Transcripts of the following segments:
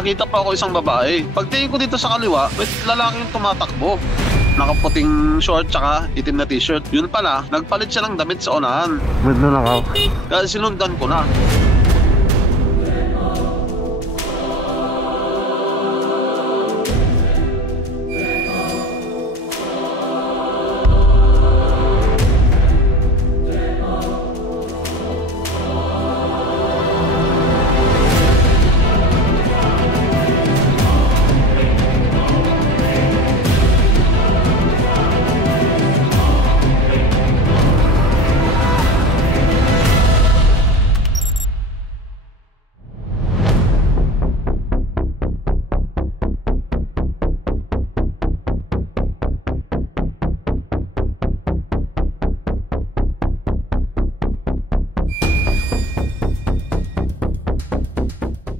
nakita pa ako isang babae. Pagtingin ko dito sa kaliwa, may lalaking tumatakbo. Nakaputing short tsaka itim na t-shirt. Yun pala, nagpalit siya ng damit sa unahan. Ba't na nakaw? Kaya sinundan ko na.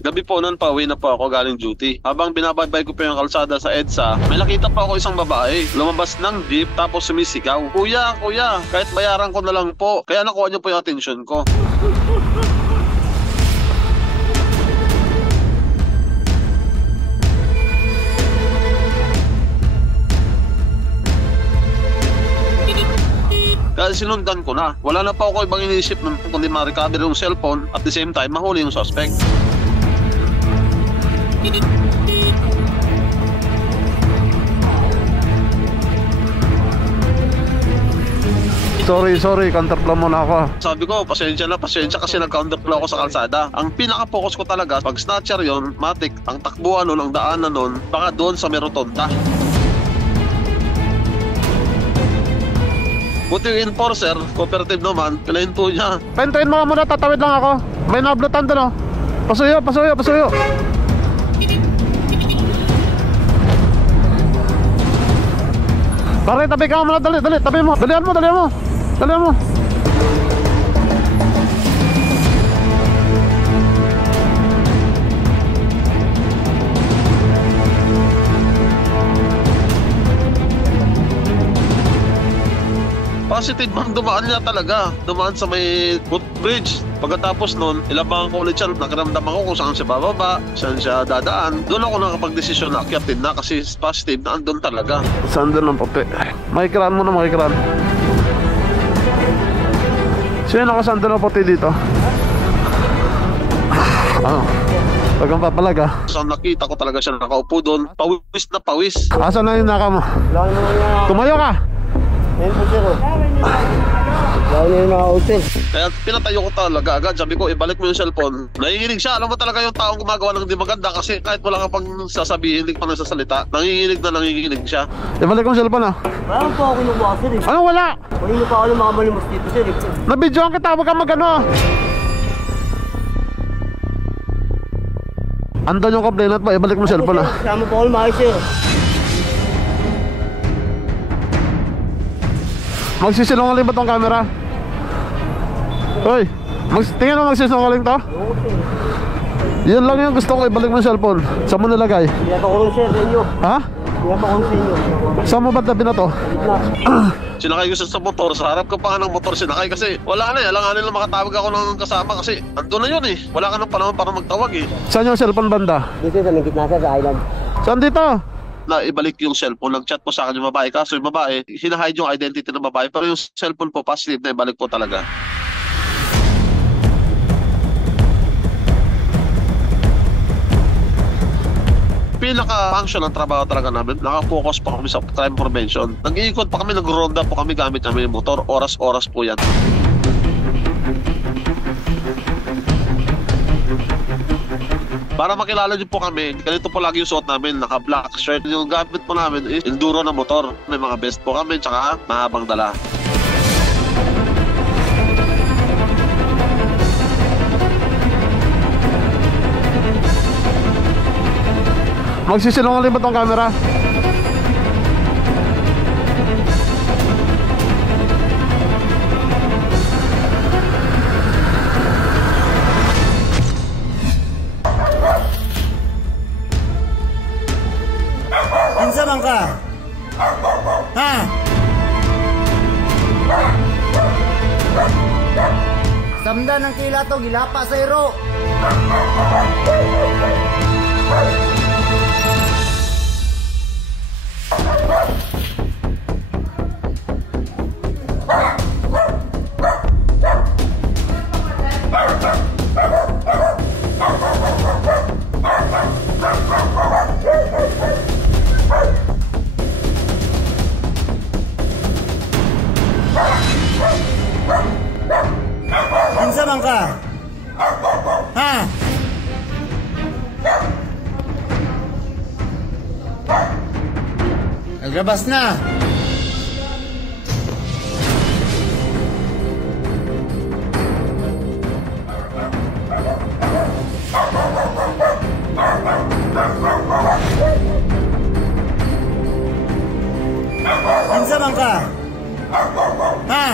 Gabi po nun, pauwi na po ako galing duty. Habang binabaybay ko pa yung kalsada sa EDSA, may nakita pa ako isang babae. Lumabas ng jeep tapos sumisigaw. Kuya, kuya, kahit bayaran ko na lang po. Kaya nakuha niyo po yung atensyon ko. Kaya sinundan ko na. Wala na pa ako ibang inisip nun kundi ma-recover yung cellphone at the same time mahuli yung suspect. Sorry, counterflow muna ako. Sabi ko, pasensya kasi nag-counterflow ako sa kalsada. Ang pinaka-focus ko talaga, pag snatcher yon, matik, ang takbuhan nun, ang daanan nun, baka doon sa may rotonda. Buti yung enforcer, cooperative naman, kinahinto niya. Pentuin mo muna, tatawid lang ako. May nablutan doon, oh. Pasuyo. Pare, tabi ka muna, dali, tabi mo. Dalihan mo. Positive bang dumaan niya talaga. Dumaan sa may footbridge. Pagkatapos nun, ilabangan ko ulit siya. Nakiramdam ako kung saan siya bababa, saan siya dadaan. Doon ako nakapag-desisyon na akyatin na kasi positive na andun talaga. Saan doon ang puti? Makikiraan mo na, makikiraan. Sino nakasando na puti dito? Ano? Pag ang papalag, ah. So nakita ko talaga siya nakaupo doon. Pawis na pawis. Asan na yung naka mo? Tumayo ka! Ayun po sir. Lalo na yung naka-hotel. Kaya pinatayo ko talaga agad. Sabi ko, ibalik mo yung cellphone. Nanginginig siya. Alam mo talaga yung taong gumagawa ng hindi maganda kasi kahit wala ka pang sasabihin, hindi pa nagsasalita. Nanginginig siya. Ibalik mo yung cellphone, ah. Wala po ako kinukuha sir eh. Anong wala? Kanino pa ako ng mga malimos dito sir eh. Nabidyoan kita, huwag kang magano. Andun yung complainant mo, ibalik mo yung cellphone, ah. Kasama po ako lumaki sir. Magsisinungaling ba tong camera? Hoy, tingin mo magsisinungaling to? Yan lang yung gusto ko, ibalik mo yung cellphone. Saan mo nilagay? Pinapakulong sir sa inyo. Ha? Pinapakulong sa inyo. Saan mo ba tabi na to? Sinakay ko sa motor, sa harap ko pa ng motor sinakay kasi wala na eh, alanganin lang makatawag ako ng kasama kasi andun na yun eh. Wala ka ng panahon para magtawag eh. Saan yung cellphone banda? Dito sa may gitna sir, sa island. Saan dito? Na ibalik yung cellphone, nag-chat po sa akin yung babae kaso yung babae, hinahide yung identity ng babae pero yung cellphone po positive na ibalik po talaga. Pinaka-function ng trabaho talaga namin, naka-focus pa kami sa crime prevention. Nag-iikot pa kami, nag-ronda po kami gamit namin yung motor, oras-oras po yan. Para makilala niyo po kami, ganito po lagi yung suot namin, naka-black shirt. Yung gamit po namin is enduro na motor. May mga vest po kami, tsaka mahabang dala. Magsisinungaling ba tong camera? Pinsa bang ka? Ha? Samda ng kila to, gilapa sa iro. Pinsa man ka? Ha? Naglabas na. Pinsa man ka? Ha?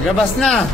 Naglabas na.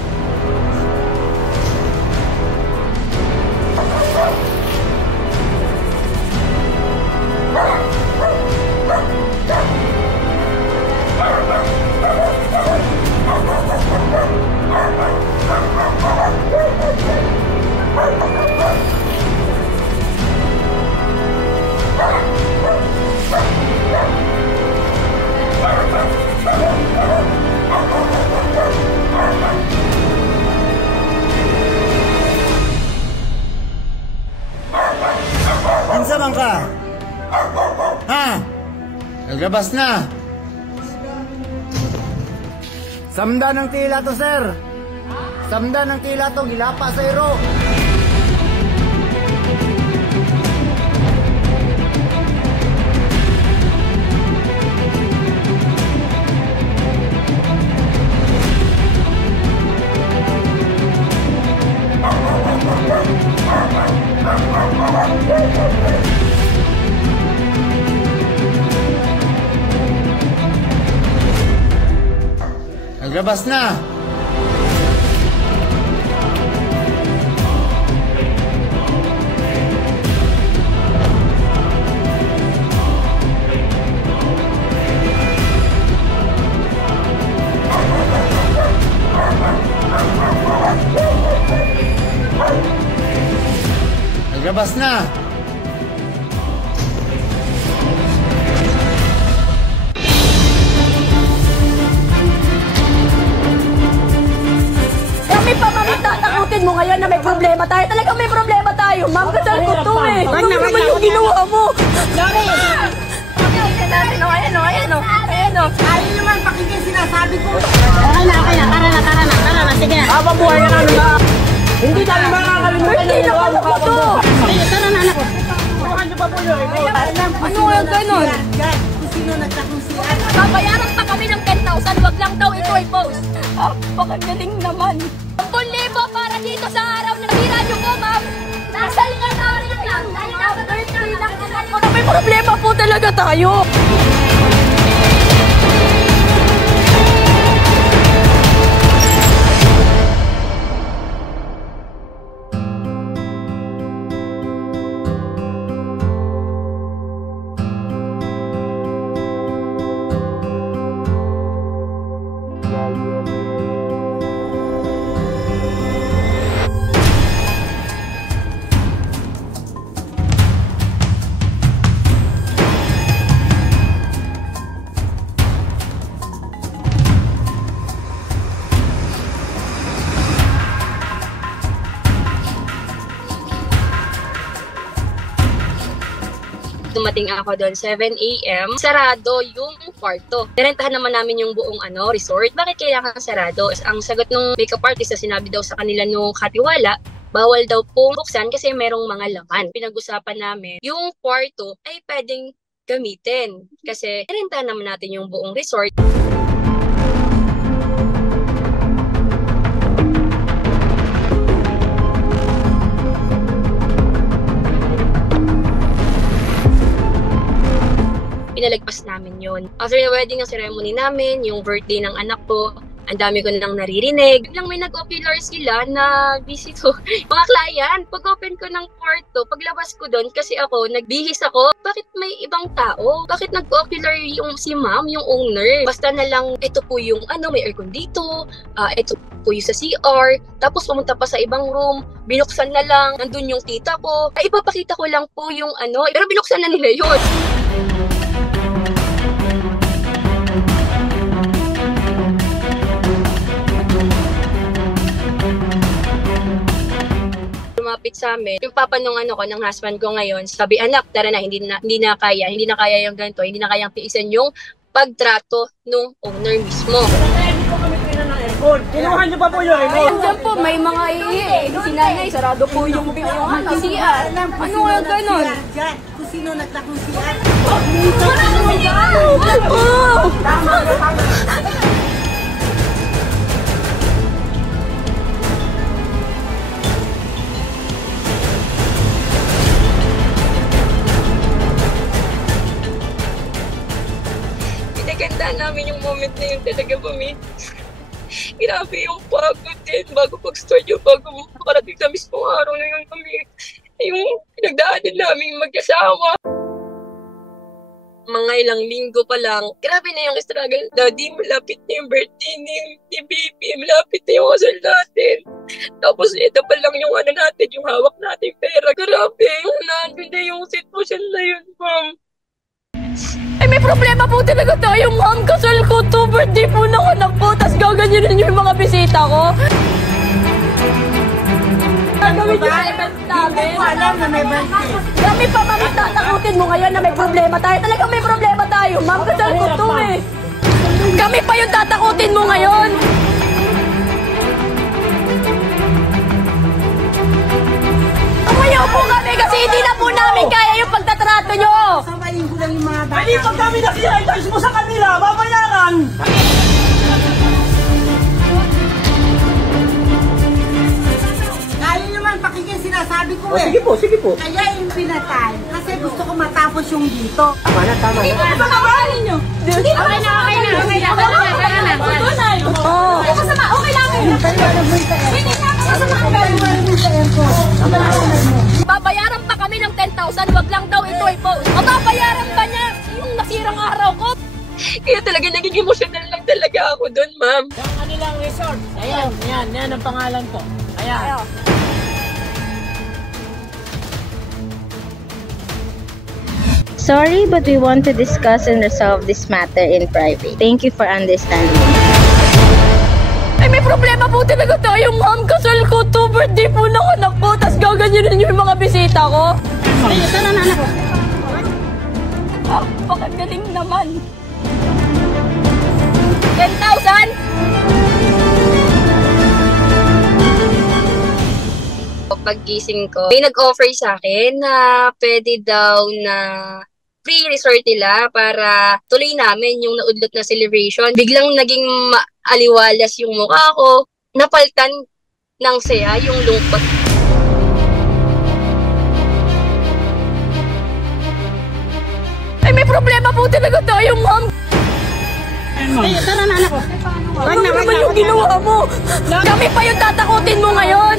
Pinsa man ka? Ha? Naglabas na. Samda ng tila to, sir. Samda ng tila to, gilapa sa iro. Naglabas na. Naglabas na. Kami pa mami tatakutin mo ngayon na may problema tayo. Talagang may problema tayo. Ma'am, kasal ko to eh. Ano naman yung ginawa mo? Lori! Ayan o. Ayaw naman pakinggan sinasabi ko. Okay na. Tara na. Sige na. Habang buhay ka namin ba? Hindi namin makakalimutan yung ginawa mo to. Tara na, anak. Ano yung ganon? Kung sino nagkakunsiyan. Babayaran pa kami ng 10,000. Wag lang daw ito i-post. Napakagaling naman. 10,000 para dito sa araw na nabira niyo ko, ma'am. Nasal nga namin lang. May problema po talaga tayo. Dumating ako doon, 7 AM. Sarado yung kwarto. Nirentahan naman namin yung buong resort. Bakit kailangan sarado? Ang sagot ng makeup artist na sinabi daw sa kanila nung katiwala, bawal daw pong buksan kasi merong mga laman. Pinag-usapan namin, yung kwarto ay pwedeng gamitin kasi nirentahan naman natin yung buong resort. Pinalagpas namin yun. After the wedding, ang ceremony namin, yung birthday ng anak ko, Ang dami ko nang naririnig. Biglang may nag-ocular sila na bisito. Mga client, pag-open ko ng kwarto, paglabas ko doon kasi ako, nagbihis ako. Bakit may ibang tao? Bakit nag-ocular yung si ma'am, yung owner? Basta na lang, ito po yung may aircon dito, ito po yung sa CR, tapos pumunta pa sa ibang room, binuksan na lang, nandun yung tita ko. Ay, ipapakita ko lang po yung pero binuksan na nila yun. Lumapit sa amin. Yung papa nung ng husband ko ngayon, sabi, anak, tara na, hindi na kaya yung ganito, hindi na kayang tiisan yung pagtrato nung owner mismo. Kinuha niyo pa po yung remote? Diyan po, may mga si nanay, sarado po yung CR. Ano nga ganon? Kung sino nagtakong CR. Pinaganda namin yung moment na yun talaga po, grabe yung pagod din bago mag-start bago makarating sa mismong araw na yun kami. Yung pinagdaanan namin mag-asawa. Mga ilang linggo pa lang, grabe na yung struggle. Daddy, malapit na yung birthday ni baby, malapit na yung kasal natin. Tapos ito pa lang yung natin, yung hawak natin pera. Grabe, nandun na yung sitwasyon na yun, ma'am. Ay, may problema po talaga tayo, ma'am. Kasal ko to, birthday po ng anak ko, tas gaganyanin yung mga bisita ko. Gagawin yung event namin. Hindi ko alam na may birthday. Kami pa, ma'am, tatakutin mo ngayon na may problema tayo. Talagang may problema tayo, ma'am. Kasal ko to eh. Kami pa yung tatakutin mo ngayon. Umayaw po kami kasi hindi na po namin kaya yung pagtatrato nyo. Sabayin ko lang yung mga bata. Hindi pag kami nakikita mo sa kanila, babayaran! Kaya naman pakinggan sinasabi ko eh. Sige po, sige po. Kaya yung pinatay. Kasi gusto ko matapos yung dito. Tama na, tama na. Ano ba kawalan nyo? Okay na. Oo. Okay lang. Babayaran pa kami ng 10,000, wag lang daw ito i-post. Babayaran pa niya yung nasirang araw ko. Kaya talaga naging emotional lang talaga ako doon, ma'am. Yung kanilang resort. Ayan, yan ang pangalan ko. Ayan. Sorry, but we want to discuss and resolve this matter in private. Thank you for understanding. Ay, may problema po talaga tayo, ma'am. Kasal ko to, birthday po ng anak ko, tas gaganyanin yung mga bisita ko. Ay, sana na anak ko. Pakagaling naman. 10,000? Paggising ko, may nag-offer sa akin na pwede daw na free resort nila para tuloy namin yung naudlot na celebration. Biglang naging aliwalas yung mukha ko. Napaltan ng saya yung lungkot. Ay, may problema po talaga tayo, ma'am. Ay, sana na anak ko. Ano naman yung ginawa mo? Kami pa yung tatakutin mo ngayon.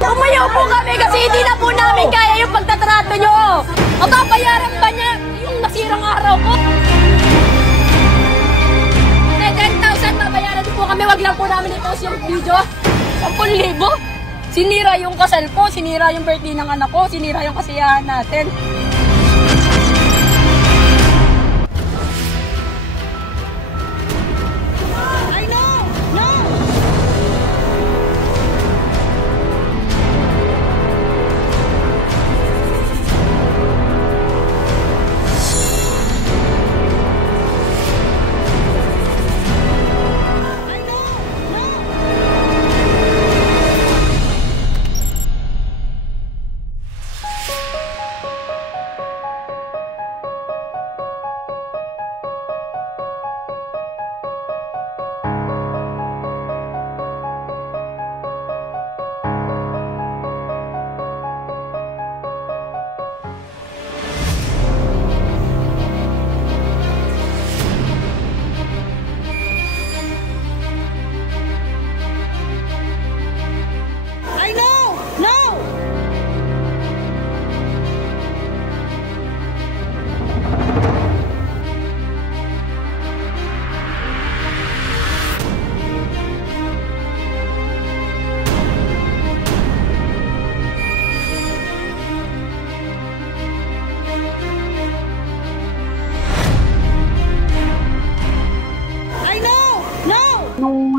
Umayaw po kami kasi hindi na po namin kaya yung pagtatrato nyo. Mababayaran pa niya yung nasirang araw ko. 10,000 babayaran po kami. Wag lang po namin i-post yung video. 10,000. Sinira yung kasal ko, sinira yung birthday ng anak ko, sinira yung kasiyahan natin.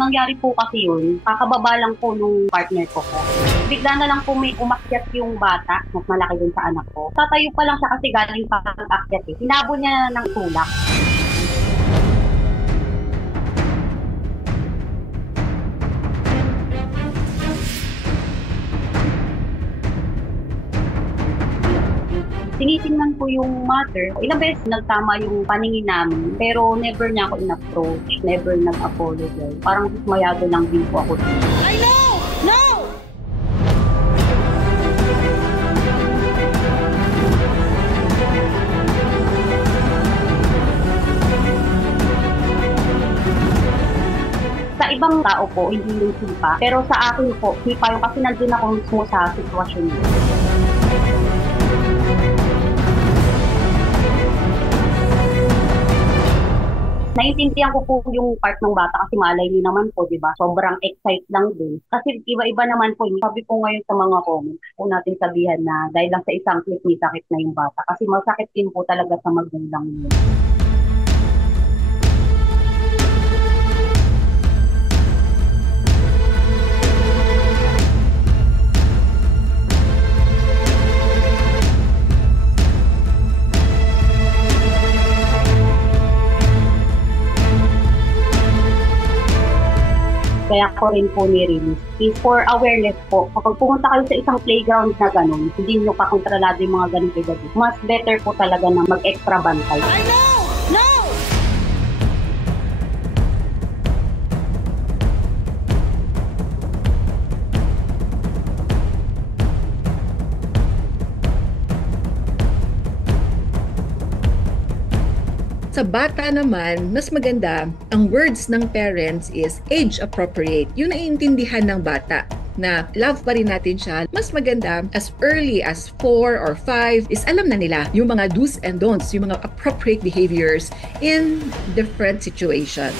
nangyari po kasi yun, kakababa lang po nung partner ko. Bigla na lang po may umakyat yung bata, mas malaki dun sa anak ko. Tatayo pa lang siya kasi galing pa ang akyat eh. Hinabol niya na ng tulak. Tinitingnan ko yung mother. Ilang beses nagtama yung paningin namin, pero never niya ako in-approach, never nag-apologize. Parang mayado lang din po ako. I know! No! Sa ibang tao po, hindi yung sipa. Pero sa akin po, sipa yung kasi nandun ako mismo sa sitwasyon niya. Naintindihan ko po yung part ng bata kasi malay niyo naman po, di ba? Sobrang excite lang din. Kasi iba-iba naman po. Sabi po ngayon sa mga comments, po natin sabihan na dahil lang sa isang clip may sakit na yung bata. Kasi masakit din po talaga sa magulang yun. Kaya ko rin po ni-release is for awareness po. Kapag pumunta kayo sa isang playground na gano'n, hindi nyo pa kontrolado yung mga ganun edad. Mas better po talaga na mag-extra bantay. I know! No! Sa bata naman, mas maganda, ang words ng parents is age appropriate. Yung naiintindihan ng bata na love pa rin natin siya. Mas maganda, as early as 4 or 5 is alam na nila yung mga do's and don'ts, yung mga appropriate behaviors in different situations.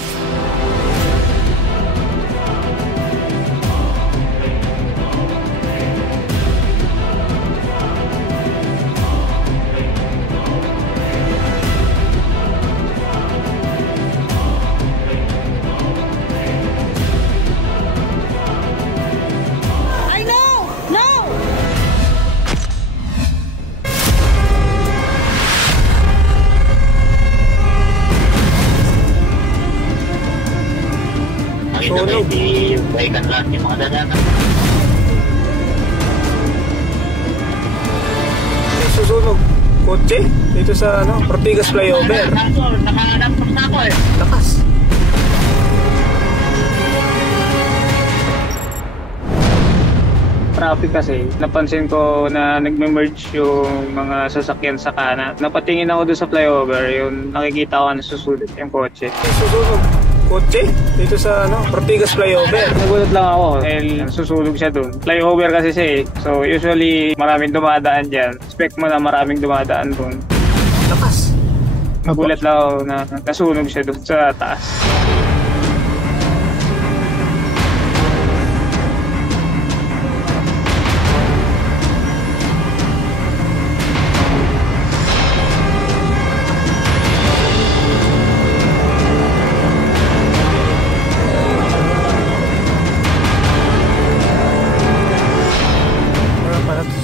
Sunog. Baikan lang yung mga dalaga. Susunog. Kotse? Dito sa Ortigas flyover. Nakalampas na ako eh. Lakas. Traffic kasi, napansin ko na nagme-merge yung mga sasakyan sa kanan. Napatingin ako doon sa flyover, yung nakikita ko na susunod yung kotse. Susunog. Kotse? Dito sa Ortigas flyover. Nagulat lang ako dahil susunog siya doon. Flyover kasi siya eh. So usually maraming dumadaan dyan. Expect mo na maraming dumadaan doon. Lakas. Nagulat lang ako na nasunog siya doon sa taas.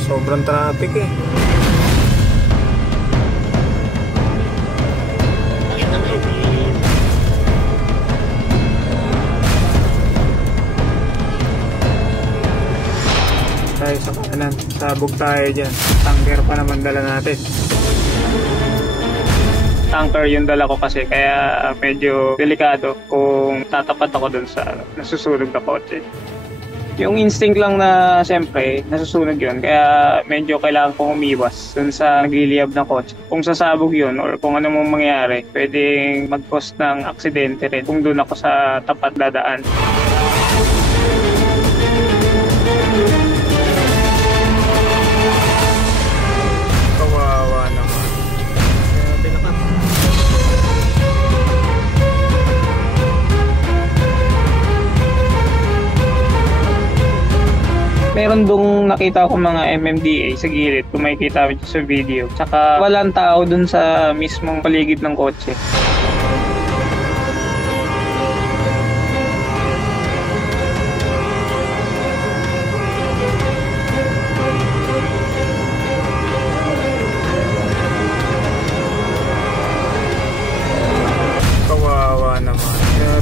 Sobrang traffic eh. Tayo sa kanan, sabog tayo dyan. Tanker pa naman dala natin. Tanker yung dala ko kasi kaya medyo delikado kung tatapat ako dun sa nasusunog na kotse. Yung instinct lang na siyempre nasusunog yun, kaya medyo kailangan kong umiwas dun sa nagliliyab na kotse. Kung sasabog yun or kung ano mong mangyari, pwedeng mag-cause ng aksidente rin kung dun ako sa tapat dadaan. Kawawa naman. Meron dong nakita ko mga MMDA sa gilid kung makikita mo sa video. Tsaka walang tao dun sa mismong paligid ng kotse.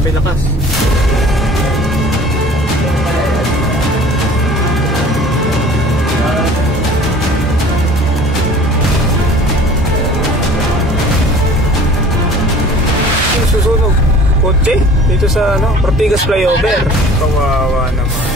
Grabe lakas. Susunog kotse dito sa Ortigas flyover. Kawawa naman.